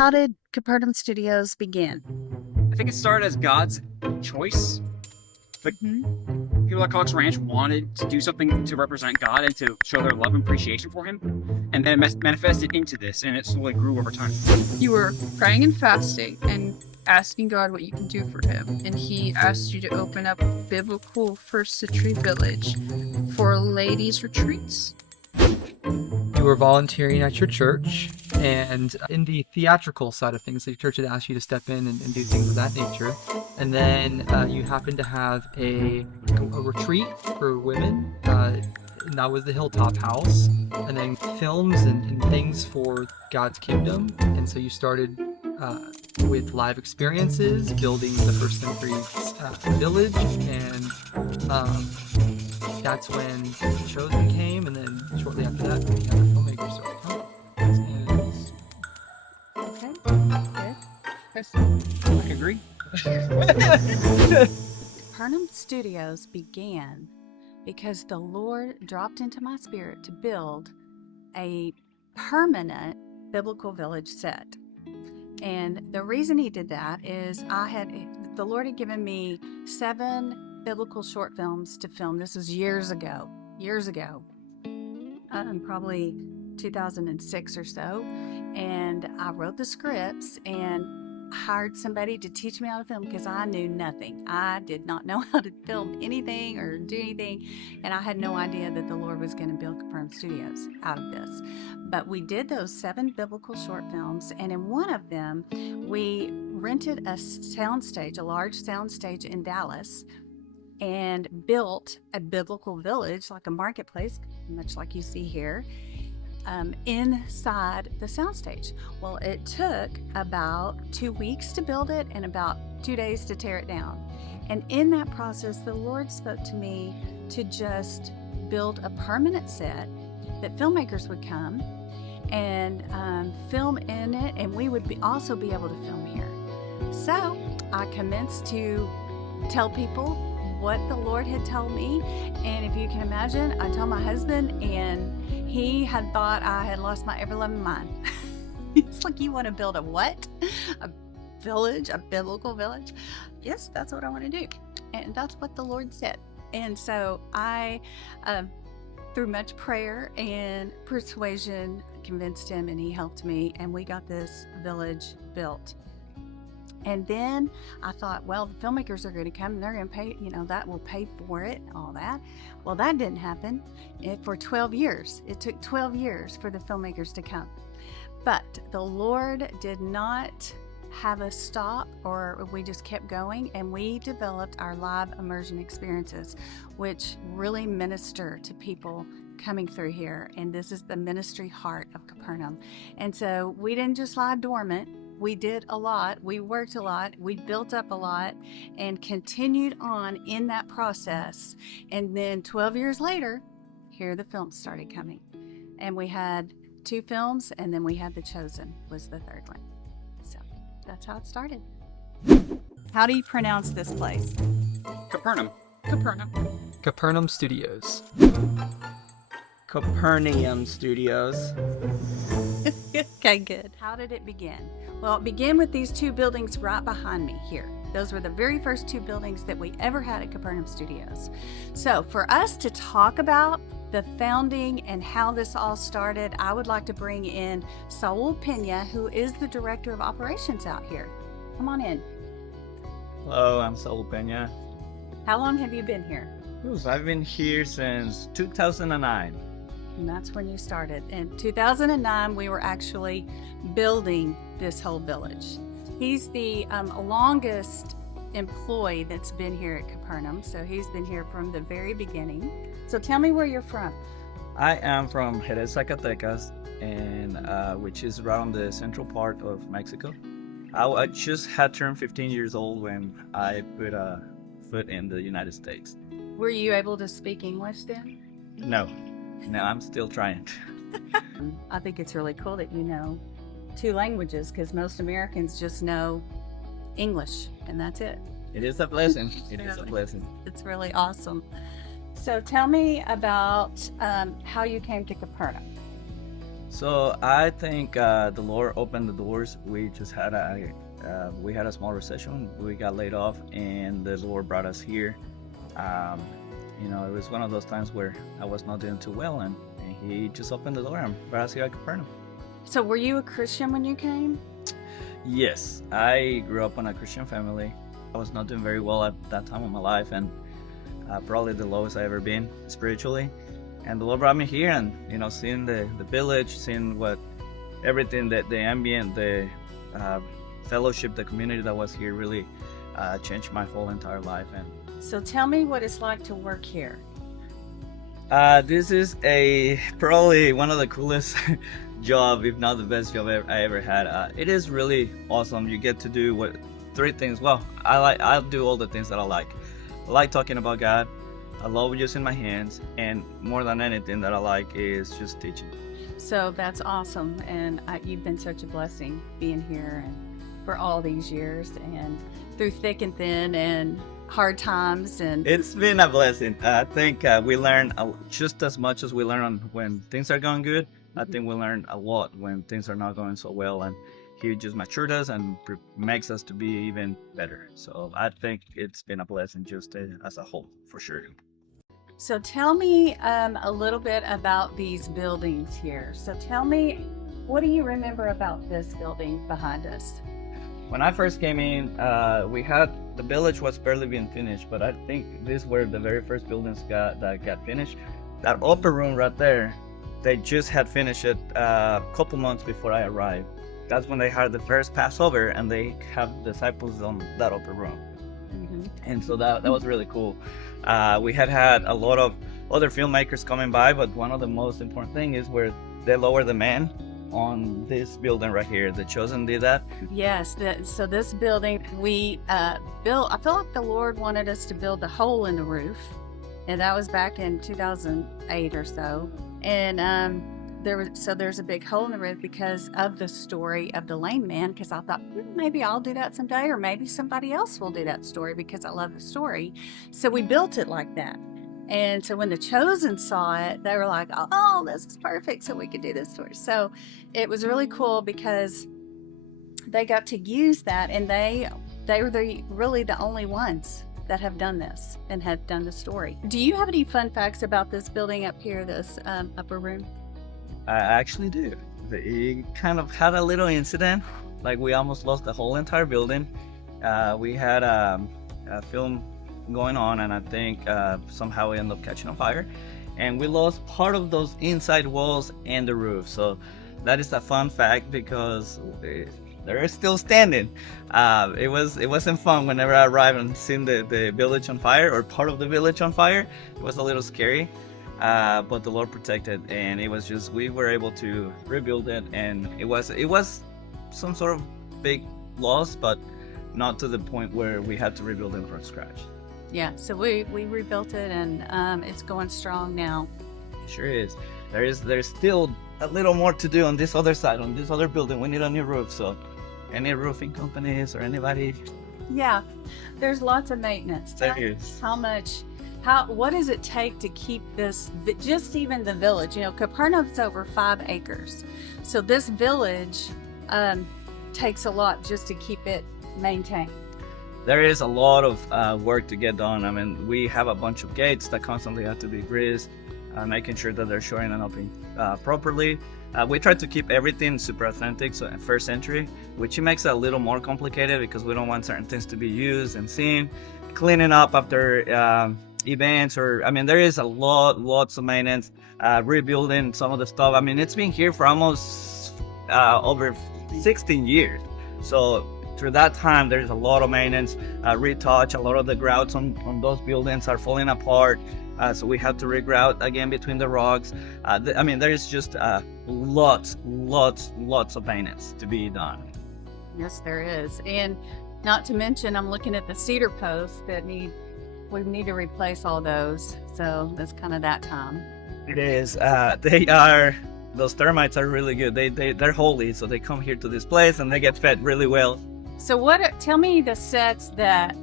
How did Capernaum Studios begin? I think it started as God's choice. The people at Cox Ranch wanted to do something to represent God and to show their love and appreciation for Him, and then it manifested into this, and it slowly grew over time. You were praying and fasting and asking God what you can do for Him, and He asked you to open up a biblical first century village for ladies' retreats. You were volunteering at your church, and in the theatrical side of things, the church had asked you to step in and do things of that nature. And then you happened to have a retreat for women, and that was the Hilltop House, and then films and things for God's kingdom. And so you started with live experiences, building the first century village, and that's when Chosen came, and then shortly after that, we had the filmmakers started coming. I agree. Capernaum Studios began because the Lord dropped into my spirit to build a permanent biblical village set. And the reason He did that is the Lord had given me 7 biblical short films to film. This was years ago, probably 2006 or so. And I wrote the scripts and hired somebody to teach me how to film because I knew nothing. I did not know how to film anything or do anything, and I had no idea that the Lord was going to build Capernaum Studios out of this. But we did those 7 biblical short films, and in one of them, we rented a soundstage, a large soundstage in Dallas, and built a biblical village, like a marketplace, much like you see here, inside the soundstage. Well, it took about 2 weeks to build it and about 2 days to tear it down. And in that process, the Lord spoke to me to just build a permanent set that filmmakers would come and film in it, and we would also be able to film here. So I commenced to tell people what the Lord had told me, and if you can imagine, I told my husband, and he had thought I had lost my ever-loving mind. It's like, you want to build a what? A village, a biblical village? Yes, that's what I want to do. And that's what the Lord said. And so I, through much prayer and persuasion, convinced him, and he helped me, and we got this village built. And then I thought, well, the filmmakers are going to come and they're going to pay, that will pay for it, all that. Well, that didn't happen for 12 years. It took 12 years for the filmmakers to come. But the Lord did not have us stop, or we just kept going, and we developed our live immersion experiences, which really minister to people coming through here. And this is the ministry heart of Capernaum. And so we didn't just lie dormant. We did a lot, we worked a lot, we built up a lot, and continued on in that process. And then 12 years later, here the films started coming. And we had 2 films, and then we had The Chosen was the 3rd one. So that's how it started. How do you pronounce this place? Capernaum. Capernaum Studios. Capernaum Studios. Okay, good. How did it begin? Well, it began with these 2 buildings right behind me here. Those were the very first 2 buildings that we ever had at Capernaum Studios. So for us to talk about the founding and how this all started, I would like to bring in Saul Peña, who is the Director of Operations out here. Come on in. Hello, I'm Saul Peña. How long have you been here? I've been here since 2009. And that's when you started. In 2009, we were actually building this whole village. He's the longest employee that's been here at Capernaum, so he's been here from the very beginning. So tell me where you're from. I am from Jerez, Zacatecas, and which is around the central part of Mexico. I just had turned 15 years old when I put a foot in the United States. Were you able to speak English then? No, I'm still trying. I think it's really cool that you know 2 languages, because most Americans just know English, and that's it. It is a blessing. It is a blessing. It's really awesome. So tell me about how you came to Capernaum. So I think the Lord opened the doors. We just had a small recession. We got laid off, and the Lord brought us here. It was one of those times where I was not doing too well, and He just opened the door and brought us here at Capernaum. So were you a Christian when you came? Yes, I grew up in a Christian family. I was not doing very well at that time of my life, and probably the lowest I ever been spiritually. And the Lord brought me here, and seeing the village, seeing what everything, that the ambient, the fellowship, the community that was here really changed my whole entire life. And So tell me what it's like to work here. this is probably one of the coolest job, if not the best job I ever had. It is really awesome. You get to do three things. Well, I'll do all the things that I like. I like talking about God. I love using my hands, and more than anything that I like is just teaching. So that's awesome, and you've been such a blessing being here and for all these years, and through thick and thin and hard times. And It's been a blessing. I think we learn just as much as we learn when things are going good. I think we learn a lot when things are not going so well, and He just matured us and makes us to be even better. So I think it's been a blessing just as a whole, for sure. So tell me a little bit about these buildings here. So tell me, what do you remember about this building behind us? When I first came in, the village was barely being finished, but I think these were the very first buildings that got finished. That upper room right there, they just had finished it a couple months before I arrived. That's when they had the first Passover, and they have disciples on that upper room. And so that was really cool. We had a lot of other filmmakers coming by, but one of the most important thing is where they lower the man on this building right here. The Chosen did that. Yes, so this building we built, I feel like the Lord wanted us to build a hole in the roof, and that was back in 2008 or so. And there's a big hole in the roof because of the story of the lame man, because I thought maybe I'll do that someday, or maybe somebody else will do that story, because I love the story. So we built it like that. And so when the Chosen saw it, they were like, oh, this is perfect, so we could do this story. So it was really cool because they got to use that, and they were really the only ones that have done this and have done the story. Do you have any fun facts about this building up here, this upper room? I actually do. We kind of had a little incident, like we almost lost the whole entire building. We had a film going on, and I think somehow it ended up catching on fire, and we lost part of those inside walls and the roof. So that is a fun fact, because they're still standing. It wasn't fun whenever I arrived and seen the village on fire, or part of the village on fire. It was a little scary, but the Lord protected, and it was just, we were able to rebuild it, and it was some sort of big loss, but not to the point where we had to rebuild it from scratch. Yeah, so we rebuilt it, and it's going strong now. Sure is. There's still a little more to do on this other side, on this other building. We need a new roof, so any roofing companies or anybody. Yeah, there's lots of maintenance. There is. What does it take to keep this, just even the village? Capernaum's over 5 acres. So this village takes a lot just to keep it maintained. There is a lot of work to get done. I mean, we have a bunch of gates that constantly have to be greased, making sure that they're showing and opening properly. We try to keep everything super authentic, so first century, which makes it a little more complicated because we don't want certain things to be used and seen. Cleaning up after events, there is lots of maintenance, rebuilding some of the stuff. I mean, it's been here for almost over 16 years. So through that time, there's a lot of maintenance, retouch. A lot of the grouts on those buildings are falling apart, so we have to regrout again between the rocks. There's just lots of maintenance to be done. Yes, there is. And not to mention, I'm looking at the cedar posts that we need to replace all those. So that's kind of that time. It is. Those termites are really good. They're holy, so they come here to this place and they get fed really well. So tell me the sets that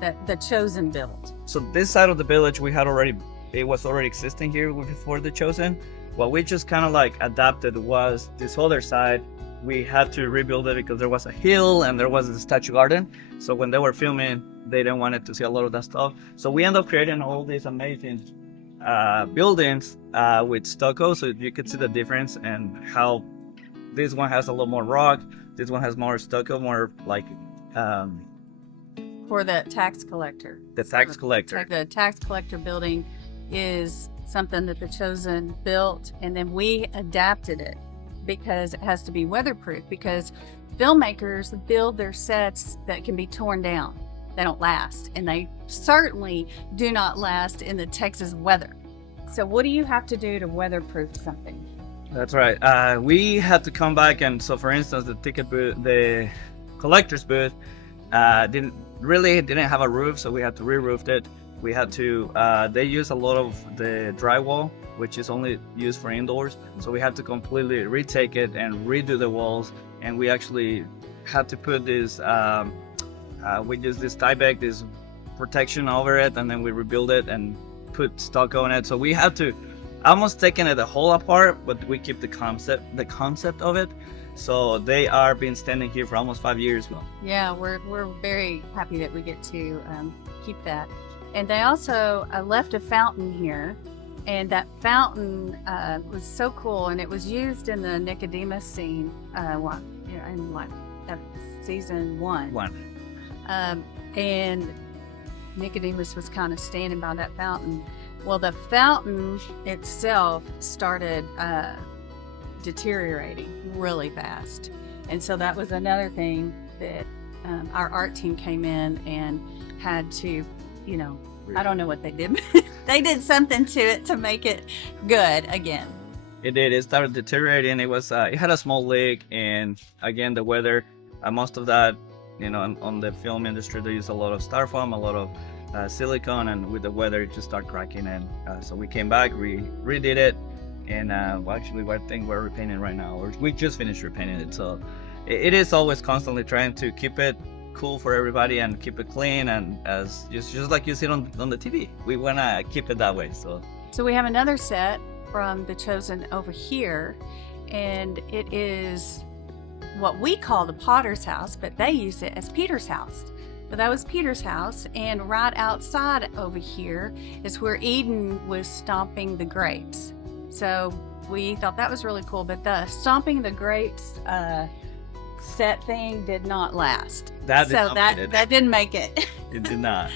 the Chosen built. So this side of the village we had already it was already existing here before The Chosen. What we just kind of like adapted was this other side. We had to rebuild it because there was a hill and there was a statue garden. So when they were filming, they didn't want it to see a lot of that stuff. So we ended up creating all these amazing buildings with stucco, so you could see the difference and how this one has a lot more rock, this one has more stucco, more like For the tax collector. the tax collector. The tax collector building is something that The Chosen built, and then we adapted it because it has to be weatherproof, because filmmakers build their sets that can be torn down. They don't last, and they certainly do not last in the Texas weather. So what do you have to do to weatherproof something? That's right. We had to come back, and so for instance, the ticket booth, the collector's booth, didn't have a roof, so we had to re-roof it. We had to. They use a lot of the drywall, which is only used for indoors, so we had to completely retake it and redo the walls. And we actually had to put this. We used this Tyvek, this protection over it, and then we rebuild it and put stucco on it. So we had to almost taken it the whole apart, but we keep the concept of it. So they are been standing here for almost 5 years now. Yeah, we're very happy that we get to keep that. And they also left a fountain here, and that fountain was so cool, and it was used in the Nicodemus scene in season 1. And Nicodemus was kind of standing by that fountain. Well, the fountain itself started deteriorating really fast. And so that was another thing that our art team came in and had to, I don't know what they did, but they did something to it to make it good again. It did. It started deteriorating. It was. It had a small leak, and again, the weather. Most of that, on the film industry, they use a lot of styrofoam, a lot of silicone, and with the weather, it just started cracking. And so we came back, we redid it, and actually, I think we're repainting right now, or we just finished repainting it. So it is always constantly trying to keep it cool for everybody and keep it clean, and as just like you see it on the TV, we want to keep it that way. So we have another set from The Chosen over here, and it is what we call the Potter's house, but they use it as Peter's house. But that was Peter's house, and right outside over here is where Eden was stomping the grapes. So we thought that was really cool, but the stomping the grapes set thing did not last. That didn't make it. It did not.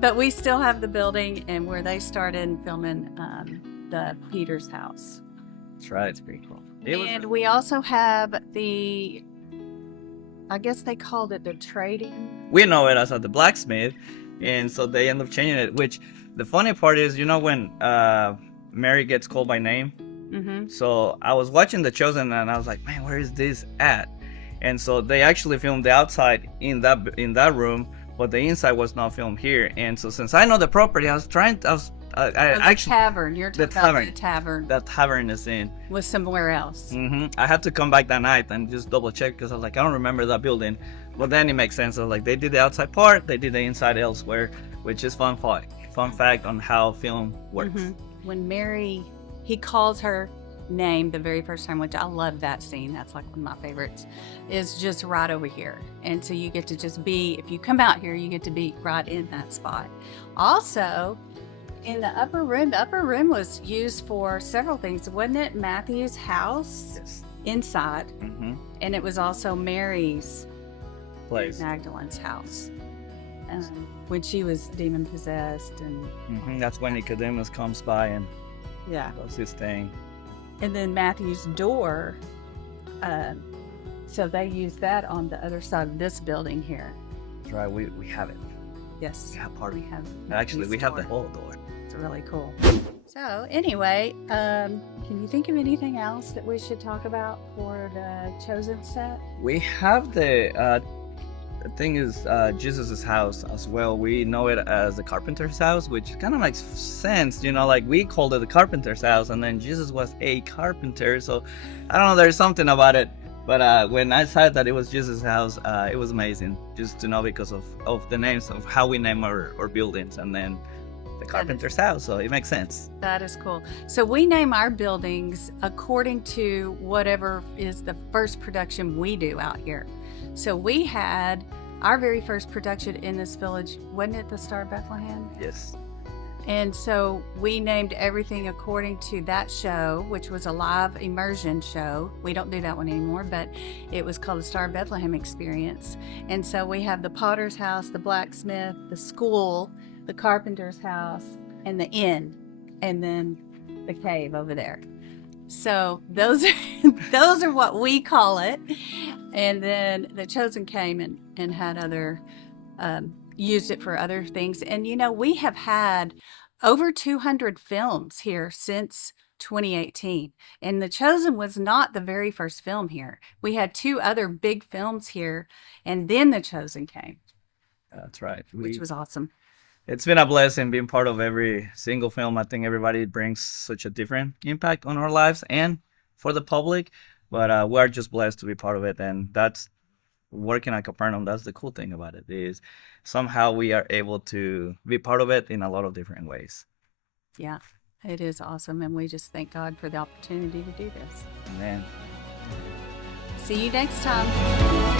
But we still have the building and where they started filming the Peter's house. That's right. It's pretty cool. And we also have I guess they called it the trading. We know it as the blacksmith, and so they end up changing it. Which the funny part is, when Mary gets called by name. Mm-hmm. So I was watching The Chosen, and I was like, man, where is this at? And so they actually filmed the outside in that room, but the inside was not filmed here. And so since I know the property, I actually tavern. You're talking about the tavern. That tavern is in was somewhere else. Mm-hmm. I had to come back that night and just double check because I was like, I don't remember that building. But then it makes sense. I was like, they did the outside part, they did the inside elsewhere, which is fun fact on how film works. Mm-hmm. When Mary, he calls her name the very first time, which I love that scene. That's like one of my favorites. Is just right over here, and so you get to just be. If you come out here, you get to be right in that spot. Also, in the upper room was used for several things, wasn't it? Matthew's house. Yes. Inside, Mm-hmm. and it was also Mary's Place. Magdalene's house when she was demon possessed, and Mm-hmm. That's when Nicodemus comes by and yeah, does his thing. and then Matthew's door. So they use that on the other side of this building here. That's right. We have it. Yes, We have part of we it. have. Actually, we Matthew's have the door. whole door. It's really cool. So anyway, can you think of anything else that we should talk about for the Chosen set? We have the thing is Jesus' house as well. We know it as the carpenter's house, which kind of makes sense. Like we called it the carpenter's house, and then Jesus was a carpenter. So I don't know, there's something about it. But when I said that it was Jesus' house, it was amazing just to know because of the names of how we name our buildings. And then the carpenter's house, so it makes sense. That is cool. So we name our buildings according to whatever is the first production we do out here. So we had our very first production in this village, wasn't it the Star of Bethlehem? Yes. And so we named everything according to that show, which was a live immersion show. We don't do that one anymore, but it was called the Star of Bethlehem Experience. And so we have the potter's house, the blacksmith, the school, the carpenter's house, and the inn, and then the cave over there. So those are what we call it. And then the Chosen came and had other used it for other things. And you know, we have had over 200 films here since 2018. And The Chosen was not the very first film here. We had 2 other big films here, and then The Chosen came. That's right. Which was awesome. It's been a blessing being part of every single film. I think everybody brings such a different impact on our lives and for the public, but we're just blessed to be part of it. And that's working at Capernaum. That's the cool thing about it, is somehow we are able to be part of it in a lot of different ways. Yeah, it is awesome. And we just thank God for the opportunity to do this. Amen. See you next time.